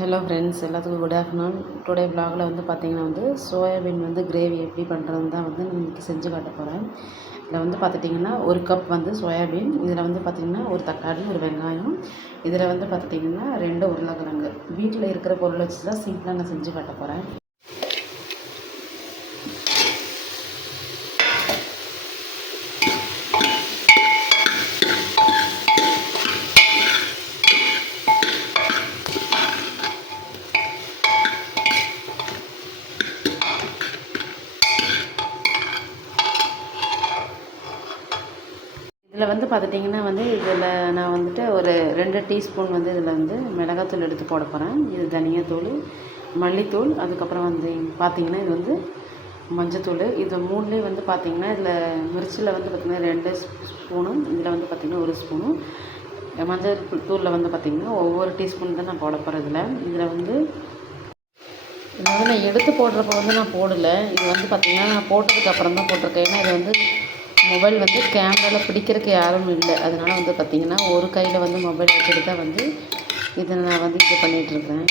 Hello friends, எல்லாத்துக்கும் good afternoon. Today வ்ளாகில் வந்து பார்த்திங்கன்னா சோயாபீன் கிரேவி எப்படி பண்ணுறதுன்னு தான் நான் இன்றைக்கி செஞ்சு காட்ட போகிறேன். இதில் பார்த்துட்டிங்கன்னா 1 கப் சோயாபீன், இதில் பார்த்திங்கன்னா ஒரு தக்காளி, ஒரு வெங்காயம், இதில் பார்த்துட்டிங்கன்னா 2 உருளைக்கிழங்கு. வீட்டில் இருக்கிற பொருளை வச்சு தான் சிம்பிளாக நான் செஞ்சு காட்ட போகிறேன். இதில் பார்த்துட்டிங்கன்னா இதில் நான் ஒரு 2 டீஸ்பூன் இதில் மிளகாத்தூள் எடுத்து போட போகிறேன். இது தனியாத்தூள், மல்லித்தூள், அதுக்கப்புறம் பார்த்திங்கன்னா இது மஞ்சத்தூள். இது மூணுலேயே பார்த்திங்கன்னா இதில் மிர்ச்சியில் பார்த்திங்கன்னா 2 ஸ்பூனும், இதில் பார்த்திங்கன்னா 1 ஸ்பூனும், மஞ்சள் தூளில் பார்த்திங்கன்னா ஒவ்வொரு டீஸ்பூன் தான் நான் போட போகிறேன். இதில் நான் எடுத்து போடுறப்போ நான் போடலை. இது பார்த்திங்கன்னா நான் போட்டதுக்கப்புறம் தான் போட்டிருக்கேன். ஏன்னா இது மொபைல் கேமராவில் பிடிக்கிறதுக்கு யாரும் இல்லை. அதனால் பார்த்திங்கன்னா ஒரு கையில் மொபைல் வச்சுட்டு தான் இதை நான் இது பண்ணிகிட்ருக்கேன்.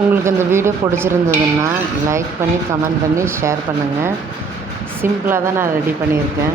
உங்களுக்கு இந்த வீடியோ பிடிச்சிருந்ததுன்னா லைக் பண்ணி, கமெண்ட் பண்ணி, ஷேர் பண்ணுங்கள். சிம்பிளாக தான் நான் ரெடி பண்ணியிருக்கேன்.